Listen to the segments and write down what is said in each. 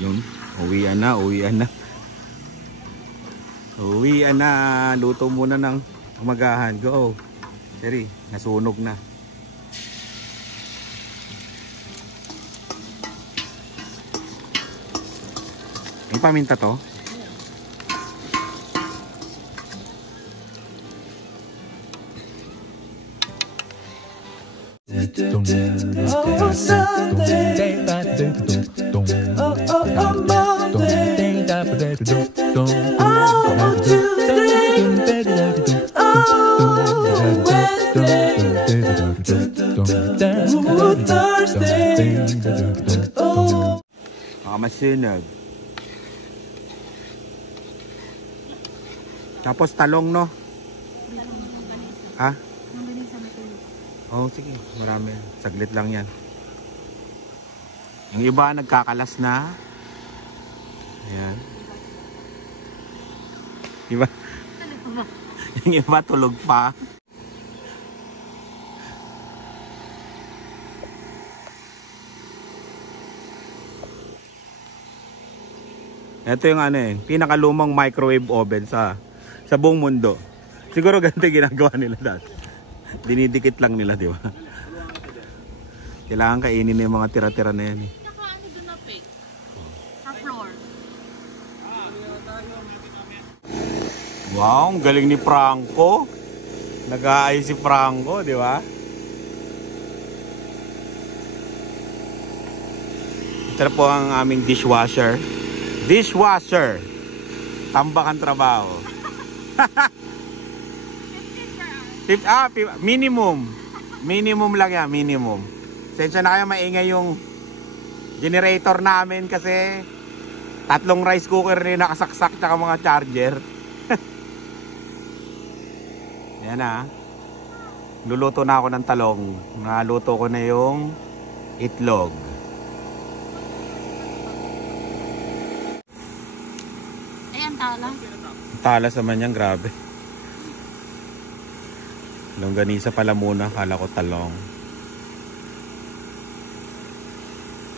Yun, uwian na, uwian na. Uwian na, luto muna ng umagahan. Go. Seri, nasunog na. May paminta to? Masunog. Tapos talong, no? Ha? Oh, sige. Marami. Saglit lang yan. Yung iba nagkakalas na. Ayan. Iba. Yung iba tulog pa. Ito yung ano eh, pinakalumang microwave oven sa buong mundo. Siguro ganito ginagawa nila dati. Dinidikit lang nila, di ba? Kailangan kainin na yung mga tira-tira na yan eh. Naka ano doon na pig? Sa floor. Wow, ang galing ni Franco. Nag-aayos si Franco, di ba? Ito po ang aming dishwasher. Dishwasher. Tambak ang trabaho. Minimum. Minimum lang yan, minimum. Sensya na kayo, maingay yung generator namin kasi 3 rice cooker na nakasaksak tsaka mga charger. Yan na. Luluto na ako ng talong. Naluto ko na yung itlog. Ayan, talas. Talas naman yan, grabe. Longganisa pala muna, kala ko talong.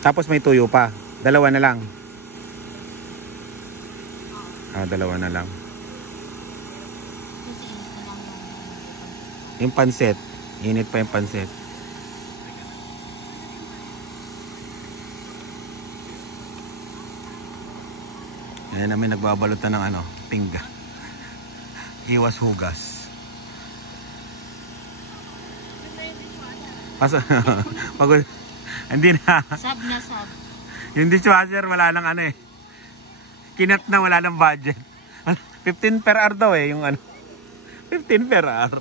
Tapos may tuyo pa. 2 na lang. Ah, 2 na lang. Yung pansit. Init pa yung pansit. Ayan namin nagbabalutan ng ano, pingga. Iwas hugas. Pagod. Hindi na. Sab na sab. Yung dishwasher wala nang ano eh. Kinat na, wala nang budget. 15 per hour daw eh yung ano. 15 per hour.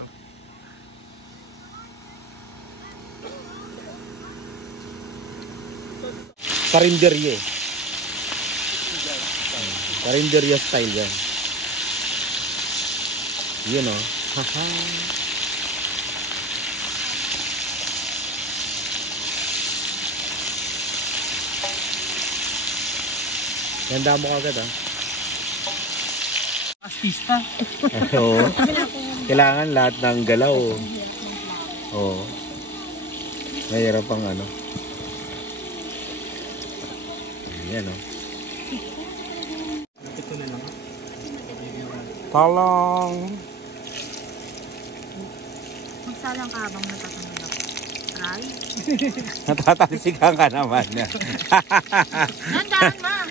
Karinderye. Karinderye style yan. Yun o. Haha. Ganda mo kagad ha. Artista. Oo. Kailangan lahat ng galaw. Oo. Mahirap ang ano. Ayan o. Ito na lang. Talong. Magsalang ka habang natatanong ako. Try. Natatalsikan ka naman. Nandaan ma.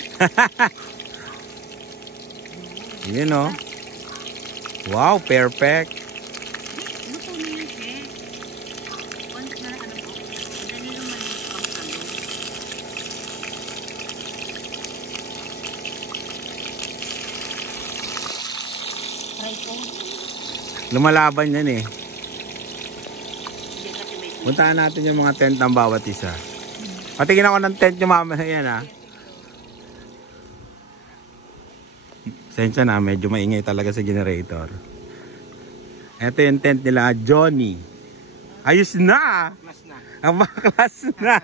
Yun o. Wow, perfect. Luto na yan, Che. Once na ano po. Dali lang maliit pang salo. Try ko. Lumalaban yan eh. Puntaan natin yung mga tent ng bawat isa. Patingin ako ng tent yung mamaya yan ha. Sensya na, medyo maingay talaga sa generator. Ito yung tent nila, Johnny. Ayos na! Mas na. Ang baklas na!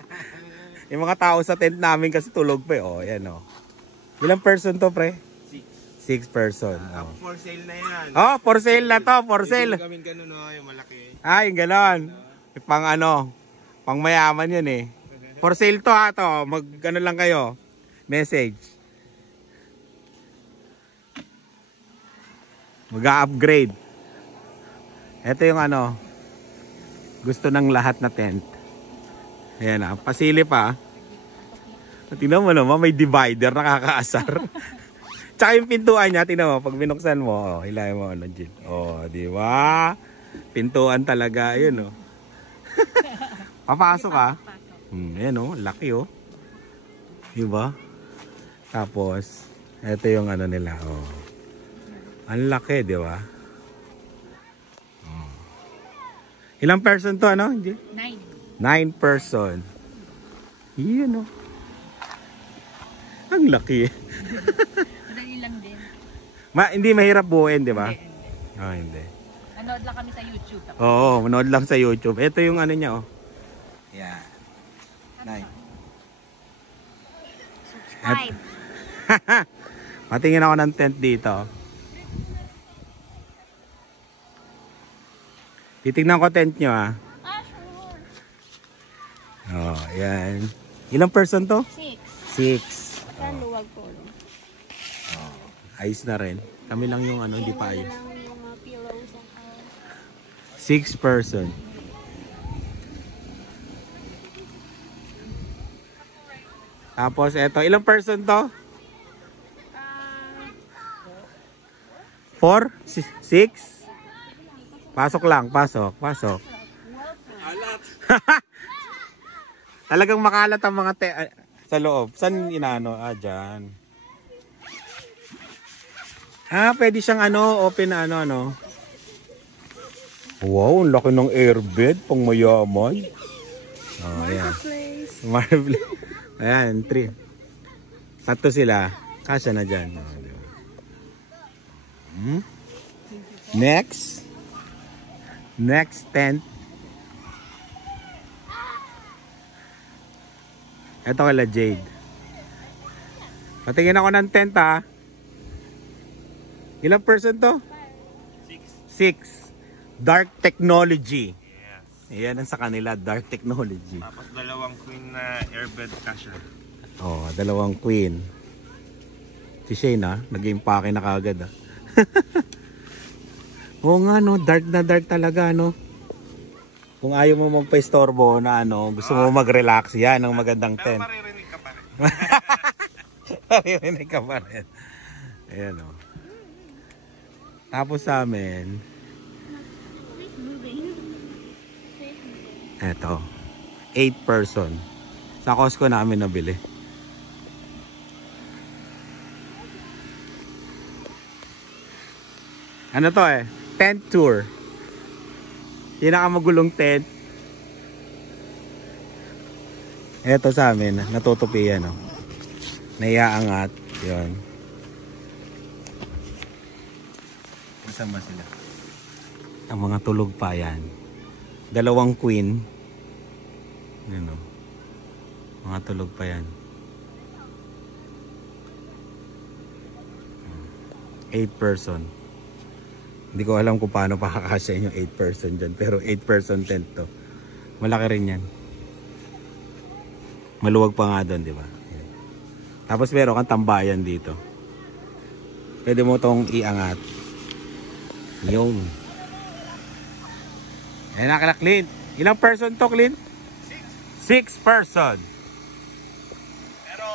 Yung mga tao sa tent namin kasi tulog pa eh. Oh, yan oh. Ilang person to, pre? 6 person. Oh. For sale na yan. Oh, for sale na to, for sale. Hindi kami ganun, no, yung malaki. Ay, ganon. Pang ano, pang mayaman yun eh. For sale to ha to. Mag ano lang kayo. Message. Mag-upgrade. Ito yung ano, gusto ng lahat na tent. Ayan ah, pasili pa. Tingnan mo naman, may divider, nakakaasar. Tsaka yung pintuan niya, tingnan mo, pag binuksan mo, oh, hilahin mo, ano, Jill. Oh, di ba? Pintuan talaga, yun oh. Papasok ah. Ayan oh, laki oh. Di ba? Tapos, ito yung ano nila, oh. Ang laki, di ba? Ilang person to, ano? 9. 9 person. Yun, oh. Ang laki. Madali lang din. Hindi mahirap buuin, di ba? Hindi. Oh, hindi. Nanood lang kami sa YouTube. Oo, manood lang sa YouTube. Ito yung ano niya, oh. Yeah. 9. Subscribe. Patingin ako ng tent dito. Titignan ko tent nyo ah. Oh, yan. Ilang person to? 6. Luwag po. Oh, ayos na rin. Kami lang yung ano, hindi pa ayos. Yung mga pillows and all. 6 person. Tapos eto, ilang person to? 4? 6? Pasok lang, pasok. Alat. Talagang makalat ang mga sa loob. Saan inaano? Dyan. Pwede siyang ano, open na ano. Wow, ang laki ng airbed, pang mayaman. Oh, ayan. Marvelous. Ayan, 3. 3 sila. Kasya na dyan. Oh, diba? Next tent. Ito kala Jade. Patingin ako ng tent ha. Ilang person to? 6. Dark technology. Yes. Ayan ang sa kanila, dark technology. Tapos 2 queen na airbed cashier. Oh, 2 queen. Si Shane ha, nag-impake na kagad ha. Oo nga no, dark na dark talaga no. Kung ayaw mo magpa-istorbo na ano, gusto mo mag-relax, yan ang magandang Pero tent. maririnig ka pa rin. Maririnig ka pa rin. Ayan o. Tapos sa amin, eto, 8 person. Sa Costco namin nabili. Ano to eh? Tent tour. Pinakamagulong tent. Eto sa amin, natutupi yan, oh. Naiaangat. Yun. Kasama sila. Ang mga tulog pa yan. 2 queen. Yun, oh. Mga tulog pa yan. 8 person. Hindi ko alam kung paano pakakasya yung 8 person dyan. Pero 8 person tent to. Malaki rin yan. Maluwag pa nga doon, di ba? Tapos meron kang tambayan dito. Pwede mo tong iangat. Yung. Ayan na, Clint. Ilang person to, Clint? 6 person. Pero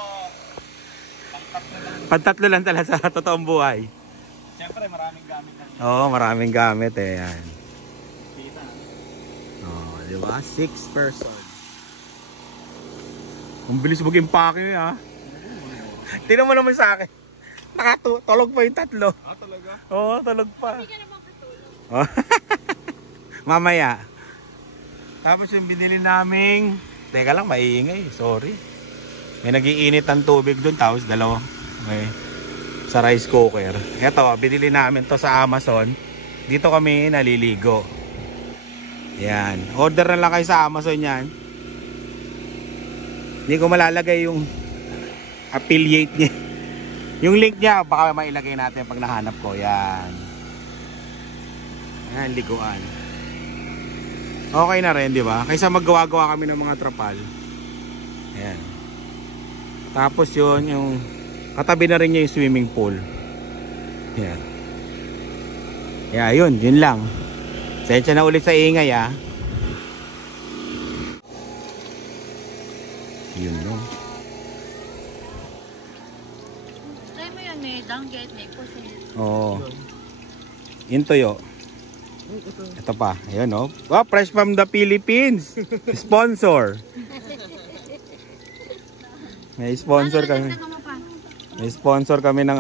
Pantatlo lang talaga sa totoong buhay. siyempre maraming gamit na. Oo, maraming gamit eh. Yan. Oh, di ba? 6 person. Ang bilis mag-impake ha. Tingnan mo naman sa akin. Nakatulog pa yung 3. Talaga? Oo, tulog pa. Oh. Mamaya. Tapos yung binili naming, teka lang, maiingay. Sorry. May nagiinit ng tubig doon. Tapos 2. Okay. Sa rice cooker. Ito, binili namin to sa Amazon. Dito kami naliligo. Yan. Order na lang kayo sa Amazon yan. Hindi ko malalagay yung affiliate niya. Yung link niya, baka mailagay natin pag nahanap ko. Yan. Yan, liguan. Okay na rin, di ba? Kaysa maggawa-gawa kami ng mga trapal. Ayan. Tapos yun, yung katabi na rin niya yung swimming pool. Yan. Yeah, yun lang. Sensya na ulit sa ingay Yun no. Try mo yan, may danggit, may pusit. Oo. Yung tuyo. Ito pa. Ayan o. Wow, fresh from the Philippines. Sponsor. May sponsor kami. May sponsor kami ng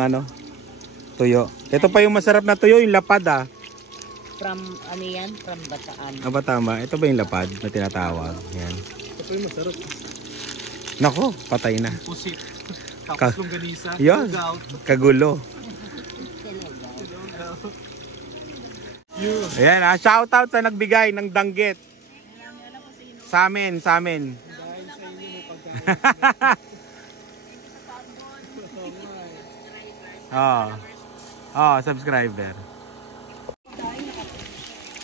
tuyo. Ito pa yung masarap na tuyo, yung lapad From, ano yan? From Bataan. Ba tama? Ito ba yung lapad na tinatawag? Yan. Ito po yung masarap. Nako, patay na. Pusit. Tapos longganisa. Yun. Kagulo. Ayan shoutout sa nagbigay ng danggit. Sa amin. Subscriber.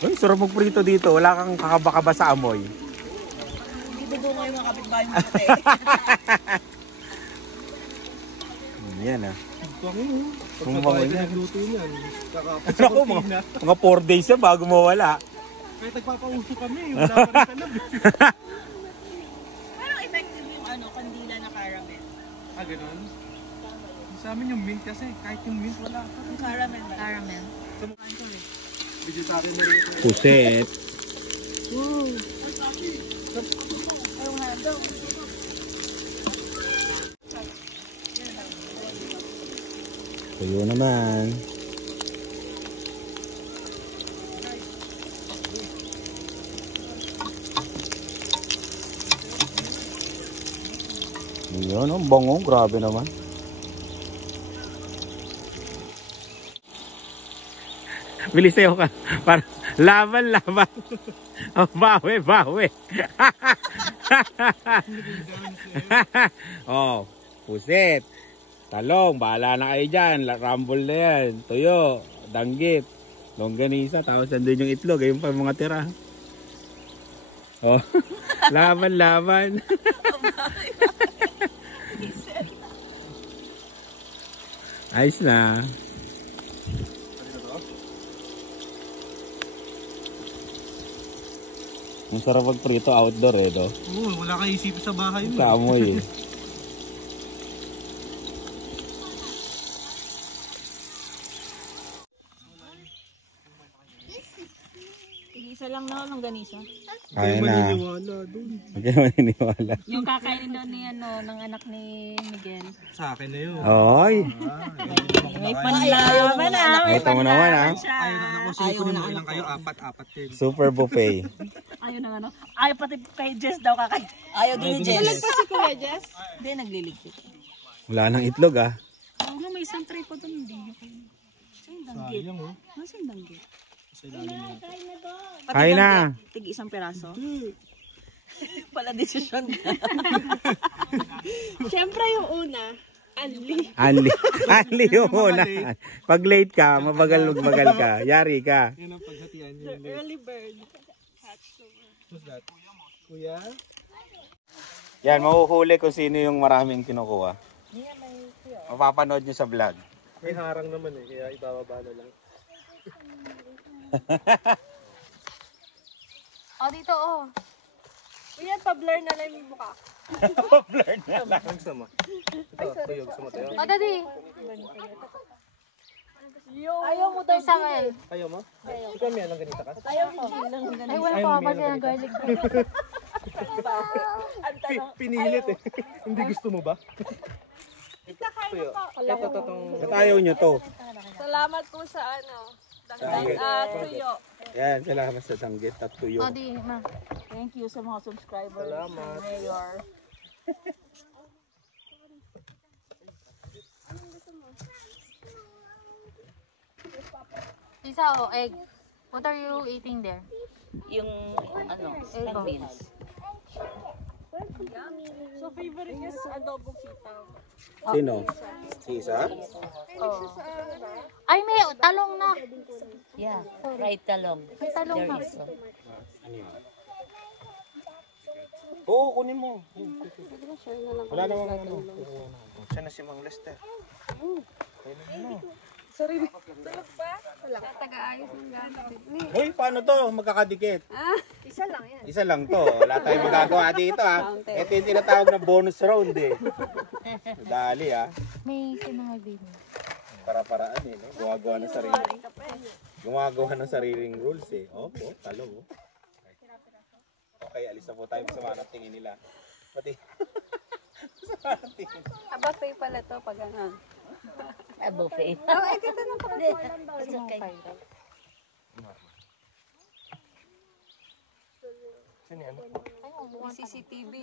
Uy, sarap magprito dito. Wala kang kakaba-kaba sa amoy. Dito po kayo mga kapitbahay mo. Yan Kung bango niya. nagluto niyan. Ako, mga 4 days na bago mawala. Kahit nagpapauso kami, wala pa rin alam. Parang effective yung kandila na caramel. Ganun? Sa amin yung mint kasi, kahit yung mint wala. Caramel. Caramel. Vegetarian na rin ito. Puset. Tuyo naman. Yun, ang bango. Grabe naman. Bilis sa'yo ka. Para laban. Oh, bawi. Oh, puset. Talong, bahala na kayo dyan. Rumble na yan. Tuyo, danggit, longganisa. Tapos nandun yung itlog. Ayun pa mga tira. Oh, laban. Ayos na. Ang sarap magprito outdoor no? Oo, wala kayo isipin sa bahay mo. Sa amoy Isa lang na longganisa. Kaya na. Maniniwala dun. Hindi maniniwala. Yung kakainin daw ni ng anak ni Miguel. Sa akin na yun. Oy. May panlaban Ito mo naman Ayaw na ako, sige ko naman lang kayo, apat din. Super buffet. Ayaw na Ayaw pati kay Jess daw kakain. Ayaw din ni Jess. Nagpa si Kuya Jess? Hindi, nagliligpit. Wala nang itlog Oo nga, may isang tray pa doon. Hindi nyo kayo. Saan danggit? Sayang Saan danggit? Kain na. Tig isang peraso. Pala desisyon. Siyempre yung una, Anli. Anli yung una. Pag late ka, mabagal ka. Yari ka. Yan ang paghatian niyo. Early bird. Who's that? Kuya? Yan, mahuhuli kung sino yung maraming kinukuha. Mapapanood nyo sa vlog. May harang naman kaya ibababa na lang. Dito Kuya, pa-blur na lang yung mukha. Blur na lang. Ang sama. Ito, kuya, gusto mo tayo? Daddy. Ayaw mo daw sa akin. Ayaw mo? Ikaw may alang ganita ka? Ay, wala pa kasi ng garlic bread. Pinilit Hindi gusto mo ba? Kuya, ito. Ba't ayaw nyo to? Salamat po sa danggit at tuyo. Yan, salamat sa danggit at tuyo. Di, ma. Thank you sa mga subscribers. Salamat. Mayor. Isa egg. What are you eating there? Yung string beans. So, favorite niya sa adobong sitaw. Sino? Si Isa? Ay, may talong na. Yeah, fried talong. May talong na. There is. Oo, kunin mo. Wala namang ano. Siya na si Mang Lester. Sorry. Tulog pa? Wala. Taga-ayos ng gamit. Hoy, paano to? Magkakadikit. Isa lang yan. Isa lang to. Wala tayong magagawa dito ha. Ito yung tinatawag na bonus round eh. Dali ha. May sinangag din. Para-paraan eh. No? Gumagawa ng sarili. Gumagawa ng sariling rules eh. Opo, talo. Okay, alis na po tayo sa mga tingin nila. Pati. Sa mga tingin. Buffet pala to pag ano. Buffet. Oh, ay, ganda ng pagkakulan daw. May CCTV.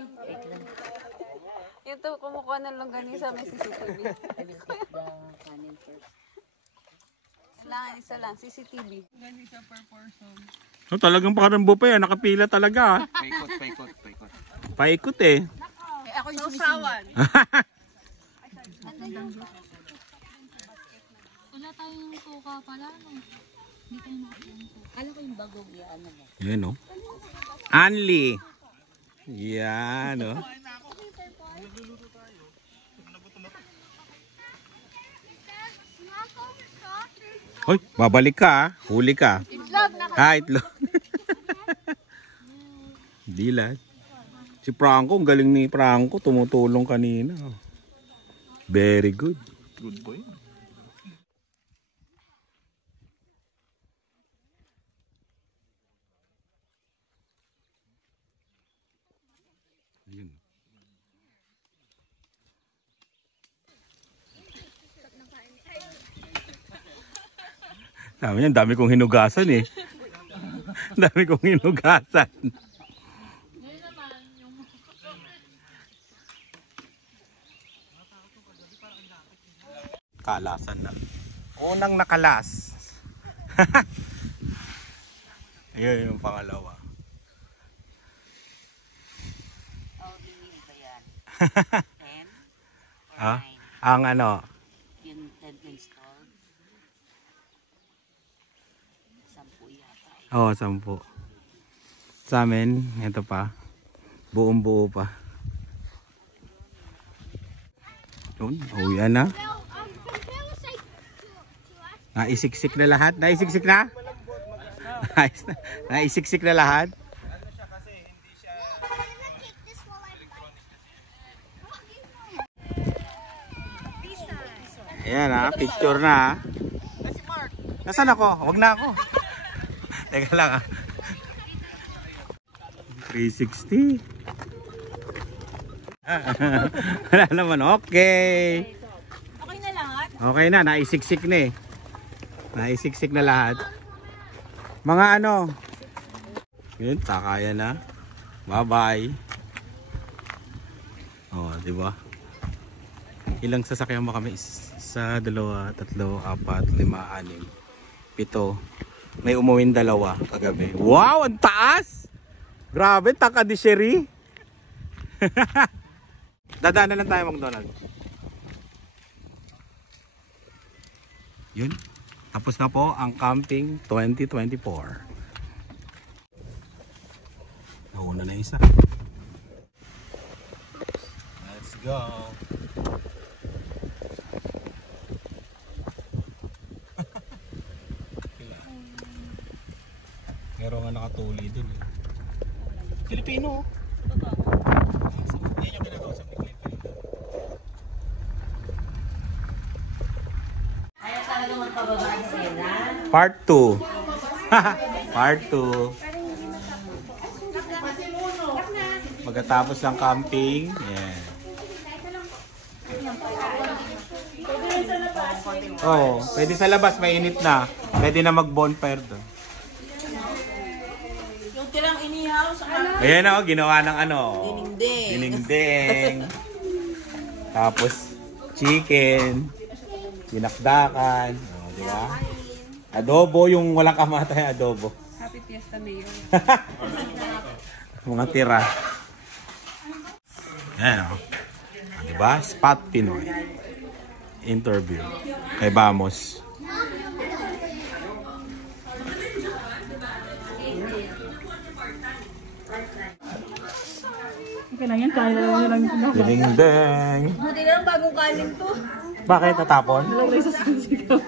Yung to, kumukuha ng longganisa, may CCTV. Kailangan isa lang, CCTV. No, talagang parang buffet, nakapila talaga. Paikot. Paikot eh. Ako yung sumisawan. Wala tayong tuka pala, no? Hindi tayo nakakita. Alam ko yung bagong ano mo. Yan o. Anli. Yan o. Hoy, babalik ka ha. Huli ka. Ha, itlog. Dilat. Si Franco, ang galing ni Franco. Tumutulong kanina. Very good. Good boy. Yun. Sabi niya, dami kong hinugasan eh. Dami kong hinugasan. Kalasan na. Unang nakalas. Ayun yung pangalawa. Oh, binili ba yan? 10 or Ha? Ang ano? Yung 10 installed? 10 yata. Oo, 10. Sa amin, ito pa. Buong buo pa. Yun, uwi na. Naisiksik na lahat? Naisiksik na? Naisiksik na lahat? Ayan ha, picture na ha. Nasaan ako? Wag na ako. Teka lang ha. 360. Wala naman, okay. Okay na lahat? Okay na, naisiksik na eh. Naisiksik na lahat. Mga ano. Yun, takaya na. Bye-bye. Oh, di ba? Ilang sasakyan ba kami? Isa, dalawa, tatlo, apat, lima, anim, 7. May umuwin 2 kagabi. Wow, ang taas! Grabe, taka di Sherry. Dadaan na lang tayo McDonald's. Yun. Tapos na po ang camping 2024. Nauna na isa. Let's go. Meron nga nakatuli dun eh. Filipino. Yan yung kinakausap ni Clint. Ayaw talaga magpababa sila. Part 2. Part 2. Pagkatapos ng camping, yeah. Oh, pwede sa labas, mainit na. Pwede na mag-bonfire doon. Yung tirang inihaw sa Ayan o, ginawa ng ano. Dininding. Dininding. Tapos, chicken. Dinakdakan. O, di ba? Adobo, yung walang kamatay, adobo. Happy Fiesta Mayor. Mga tira. Ayan o. Di ba? Spot Pinoy. Interview. Kay Vamos. Kailangan kaya na lang yung Ding-ding. Buti na lang bagong kanin to. Bakit natapon? Nalagay sa sisigaw.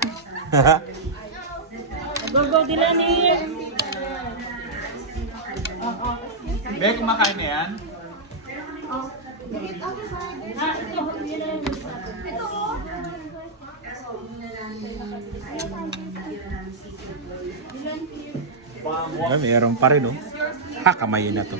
Go, Dilani! Be, kumakain na yan? Meron pa rin, oh. Kakamayin na to.